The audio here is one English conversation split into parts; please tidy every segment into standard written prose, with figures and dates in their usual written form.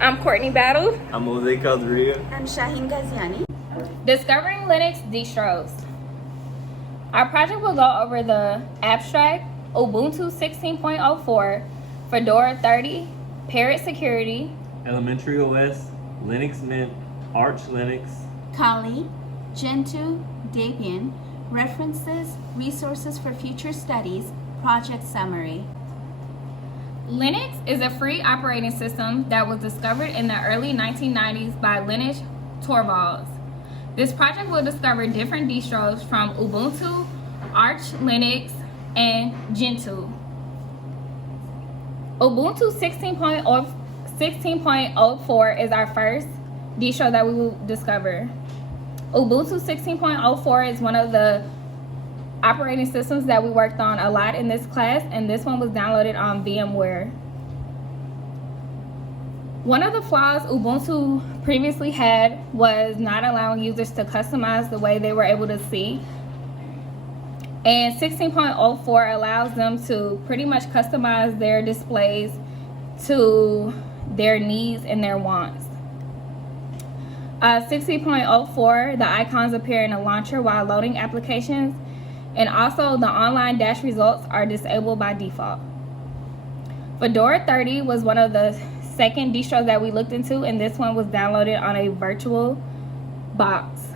I'm Courtney Battle. I'm Jose Calderia. I'm Shaheen Ghaziani. Discovering Linux Distros. Our project will go over the abstract, Ubuntu 16.04, Fedora 30, Parrot Security, Elementary OS, Linux Mint, Arch Linux, Kali, Gentoo, Debian, references, resources for future studies, project summary. Linux is a free operating system that was discovered in the early 1990s by Linus Torvalds. This project will discover different distros from Ubuntu, Arch Linux, and Gentoo. Ubuntu 16.04 is our first distro that we will discover. Ubuntu 16.04 is one of the operating systems that we worked on a lot in this class, and this one was downloaded on VMware. One of the flaws Ubuntu previously had was not allowing users to customize the way they were able to see. And 16.04 allows them to pretty much customize their displays to their needs and their wants. 16.04, the icons appear in a launcher while loading applications, and also the online dash results are disabled by default. Fedora 30 was one of the second distros that we looked into, and this one was downloaded on a virtual box.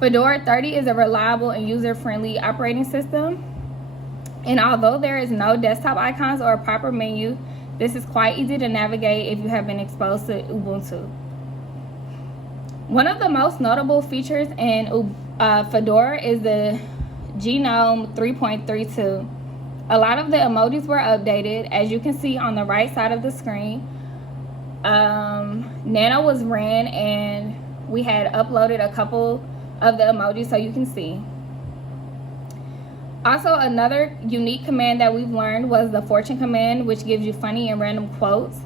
Fedora 30 is a reliable and user-friendly operating system, and although there is no desktop icons or a proper menu, this is quite easy to navigate if you have been exposed to Ubuntu. One of the most notable features in Fedora is the Genome 3.32. A lot of the emojis were updated, as you can see on the right side of the screen. Nano was ran, and we had uploaded a couple of the emojis so you can see. Also, another unique command that we've learned was the fortune command, which gives you funny and random quotes.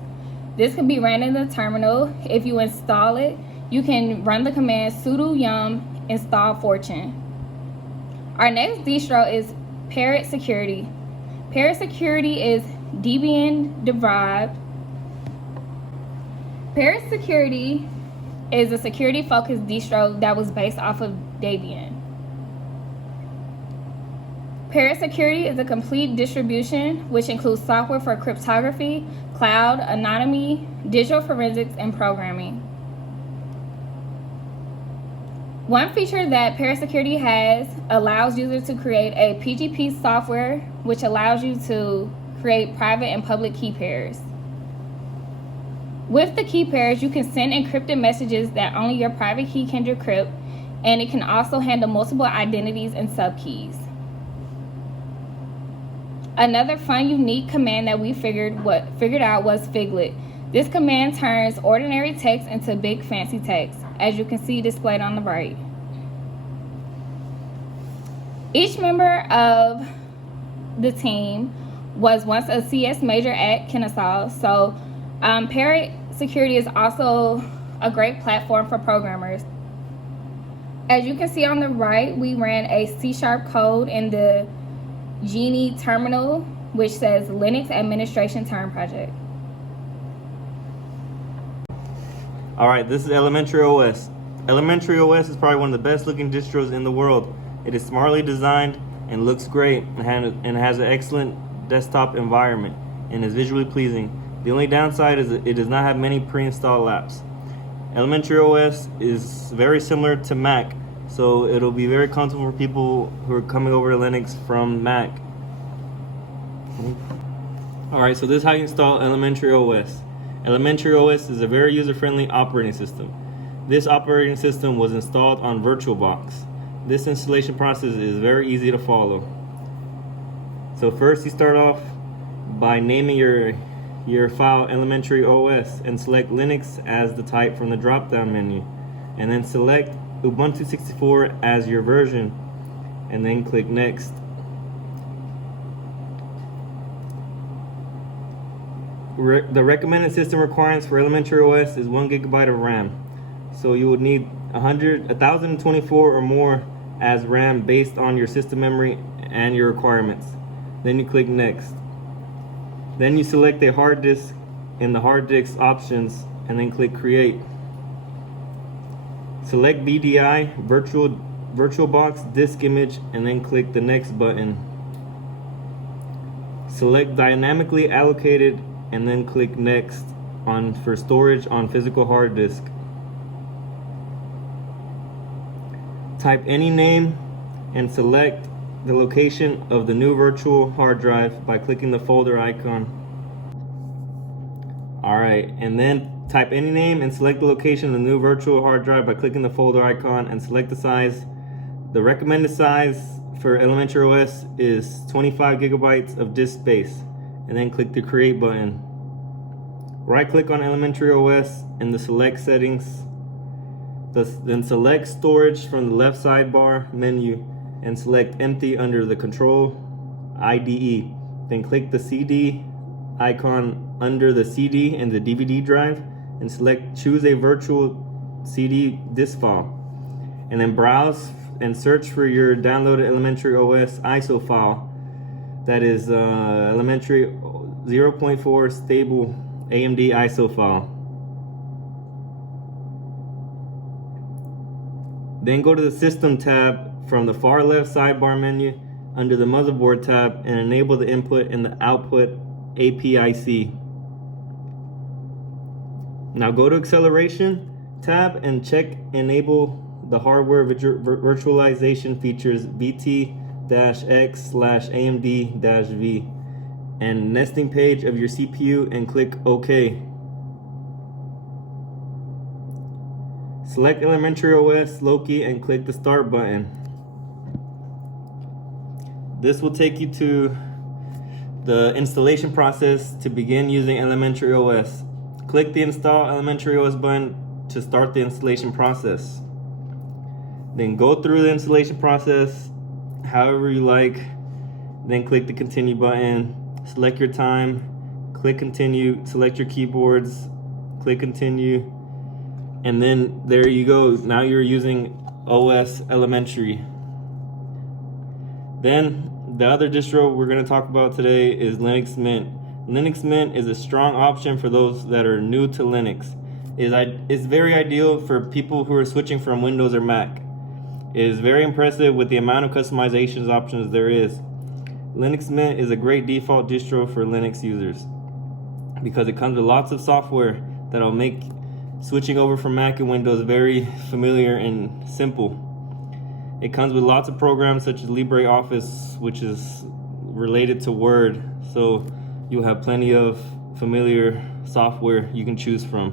This can be ran in the terminal. If you install it, you can run the command sudo yum install fortune. Our next distro is Parrot Security. Parrot Security is Debian derived. Parrot Security is a security-focused distro that was based off of Debian. Parrot Security is a complete distribution which includes software for cryptography, cloud, anonymity, digital forensics, and programming. One feature that Parrot Security has allows users to create a PGP software, which allows you to create private and public key pairs. With the key pairs, you can send encrypted messages that only your private key can decrypt, and it can also handle multiple identities and subkeys. Another fun, unique command that we figured out was Figlet. This command turns ordinary text into big fancy text, as you can see displayed on the right. Each member of the team was once a CS major at Kennesaw, so Parrot Security is also a great platform for programmers. As you can see on the right, we ran a C# code in the Genie terminal, which says Linux Administration Term Project. Alright, this is Elementary OS. Elementary OS is probably one of the best looking distros in the world. It is smartly designed and looks great and has an excellent desktop environment and is visually pleasing. The only downside is it does not have many pre-installed apps. Elementary OS is very similar to Mac, so it'll be very comfortable for people who are coming over to Linux from Mac. Alright, so this is how you install Elementary OS. Elementary OS is a very user-friendly operating system. This operating system was installed on VirtualBox. This installation process is very easy to follow. So first you start off by naming your file Elementary OS and select Linux as the type from the drop-down menu, and then select Ubuntu 64 as your version, and then click Next. The recommended system requirements for Elementary OS is 1 GB of RAM. So you would need 1024 or more as RAM based on your system memory and your requirements. Then you click Next. Then you select a hard disk in the hard disk options and then click create. Select VDI, VirtualBox disk image, and then click the next button. Select dynamically allocated and then click next for storage on physical hard disk. Type any name and select the location of the new virtual hard drive by clicking the folder icon. Alright, and then type any name and select the location of the new virtual hard drive by clicking the folder icon and select the size. The recommended size for Elementary OS is 25 gigabytes of disk space, and then click the create button. Right click on Elementary OS in the select settings, then select storage from the left sidebar menu and select empty under the control IDE. Then click the CD icon under the CD and the DVD drive and choose a virtual CD disk file, and then browse and search for your downloaded Elementary OS ISO file, that is Elementary 0.4 stable AMD ISO file. Then go to the System tab from the far left sidebar menu under the Motherboard tab and enable the input and the output APIC. Now go to Acceleration tab and check enable the hardware virtualization features VT-X/AMD-V and nesting page of your CPU and click OK. Select Elementary OS Loki and click the Start button. This will take you to the installation process to begin using Elementary OS. Click the Install Elementary OS button to start the installation process. Then go through the installation process however you like. Then click the Continue button. Select your time. Click Continue. Select your keyboards. Click Continue. And then there you go. Now you're using OS Elementary. Then the other distro we're going to talk about today is Linux Mint. Linux Mint is a strong option for those that are new to Linux. It's very ideal for people who are switching from Windows or Mac. It is very impressive with the amount of customizations options there is. Linux Mint is a great default distro for Linux users because it comes with lots of software that'll make switching over from Mac and Windows very familiar and simple. It comes with lots of programs such as LibreOffice, which is related to Word, so you'll have plenty of familiar software you can choose from.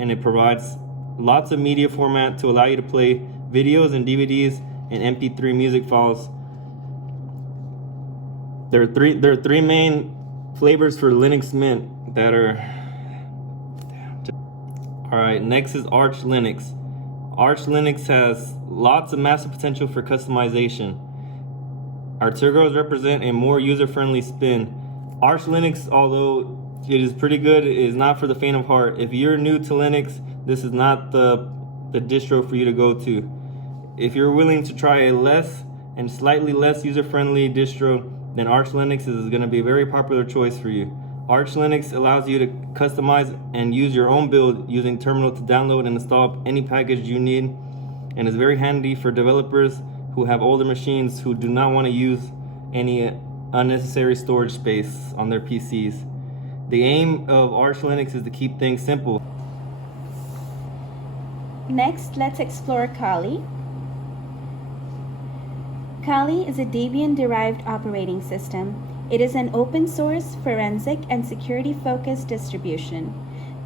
And it provides lots of media format to allow you to play videos and DVDs and MP3 music files. There are three main flavors for Linux Mint that are... Alright, next is Arch Linux. Arch Linux has lots of massive potential for customization. Arturos represent a more user-friendly spin. Arch Linux, although it is pretty good, it is not for the faint of heart. If you're new to Linux, this is not the distro for you to go to. If you're willing to try a slightly less user-friendly distro, then Arch Linux is going to be a very popular choice for you. Arch Linux allows you to customize and use your own build using terminal to download and install any package you need, and is very handy for developers who have older machines who do not want to use any unnecessary storage space on their PCs. The aim of Arch Linux is to keep things simple. Next, let's explore Kali. Kali is a Debian-derived operating system. It is an open-source, forensic, and security-focused distribution.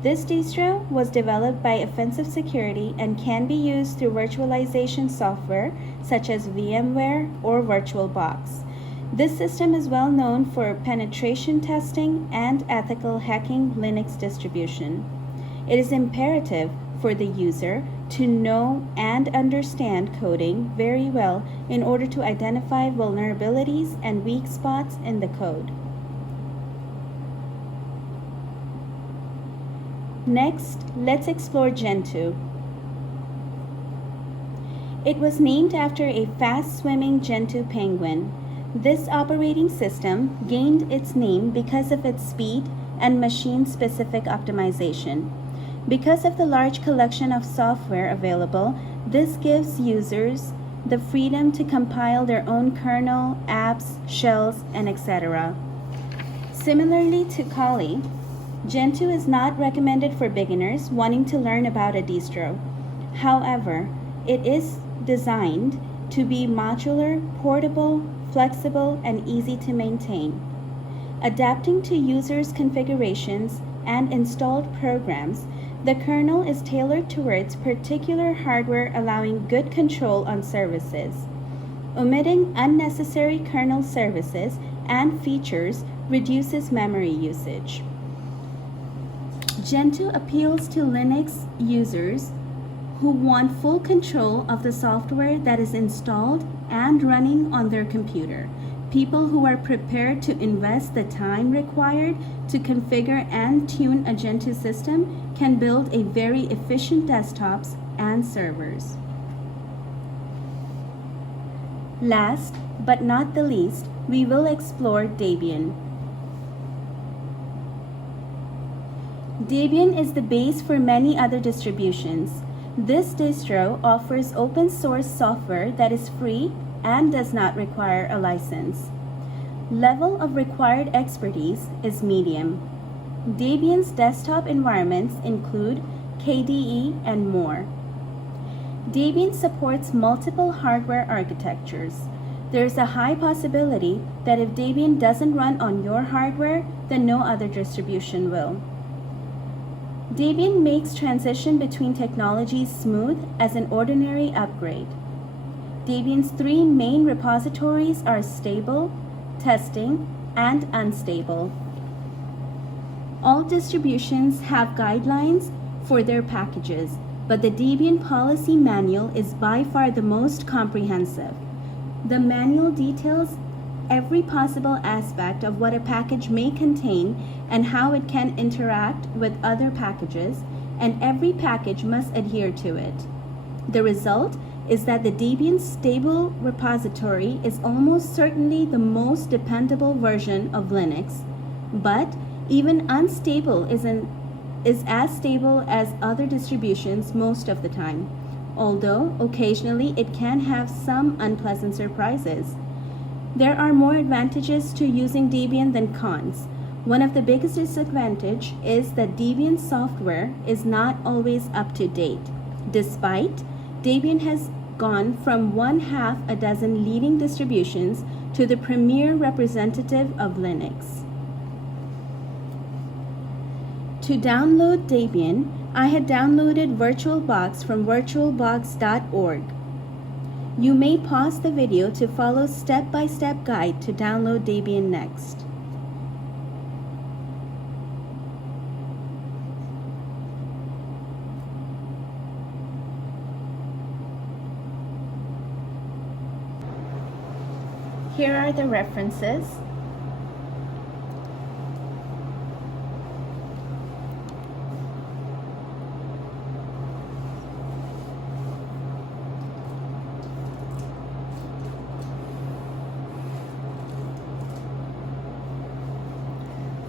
This distro was developed by Offensive Security and can be used through virtualization software such as VMware or VirtualBox. This system is well known for penetration testing and ethical hacking Linux distribution. It is imperative for the user to know and understand coding very well in order to identify vulnerabilities and weak spots in the code. Next, let's explore Gentoo. It was named after a fast-swimming Gentoo penguin. This operating system gained its name because of its speed, and machine-specific optimization. Because of the large collection of software available, this gives users the freedom to compile their own kernel, apps, shells, and etc. Similarly to Kali, Gentoo is not recommended for beginners wanting to learn about a distro. However, it is designed to be modular, portable, flexible, and easy to maintain. Adapting to users' configurations and installed programs, the kernel is tailored towards particular hardware, allowing good control on services. Omitting unnecessary kernel services and features reduces memory usage. Gentoo appeals to Linux users who want full control of the software that is installed and running on their computer. People who are prepared to invest the time required to configure and tune a Gentoo system can build a very efficient desktops and servers. Last but not the least, we will explore Debian. Debian is the base for many other distributions. This distro offers open source software that is free and does not require a license. Level of required expertise is medium. Debian's desktop environments include KDE and more. Debian supports multiple hardware architectures. There is a high possibility that if Debian doesn't run on your hardware, then no other distribution will. Debian makes transition between technologies smooth as an ordinary upgrade. Debian's three main repositories are stable, testing, and unstable. All distributions have guidelines for their packages, but the Debian policy manual is by far the most comprehensive. The manual details every possible aspect of what a package may contain and how it can interact with other packages, and every package must adhere to it. The result is that the Debian stable repository is almost certainly the most dependable version of Linux, but even unstable is as stable as other distributions most of the time, although occasionally it can have some unpleasant surprises. There are more advantages to using Debian than cons. One of the biggest disadvantages is that Debian software is not always up to date. Despite, Debian has gone from 1/2 a dozen leading distributions to the premier representative of Linux. To download Debian, I had downloaded VirtualBox from virtualbox.org. You may pause the video to follow step-by-step guide to download Debian next. Here are the references.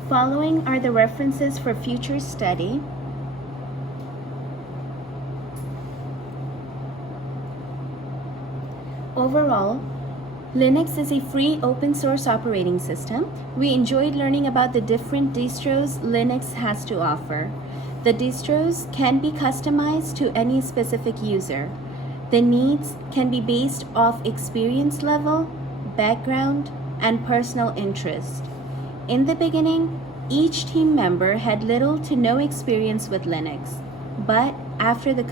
Following are the references for future study. Overall, Linux is a free open source operating system. We enjoyed learning about the different distros Linux has to offer. The distros can be customized to any specific user. The needs can be based off experience level, background, and personal interest. In the beginning, each team member had little to no experience with Linux, but after the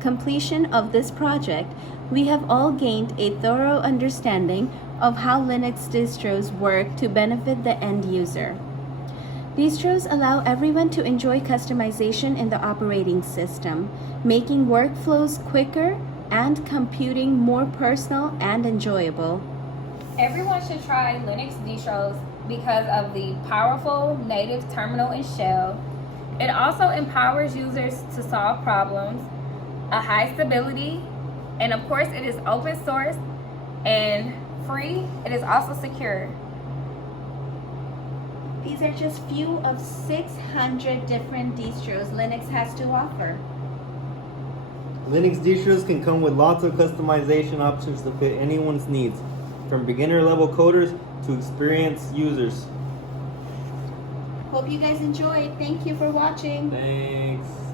completion of this project, we have all gained a thorough understanding of how Linux distros work to benefit the end user. Distros allow everyone to enjoy customization in the operating system, making workflows quicker and computing more personal and enjoyable. Everyone should try Linux distros because of the powerful native terminal and shell. It also empowers users to solve problems, a high stability, and of course it is open source and free. It is also secure. These are just few of 600 different distros Linux has to offer. Linux distros can come with lots of customization options to fit anyone's needs, from beginner level coders to experienced users. Hope you guys enjoyed. Thank you for watching. Thanks.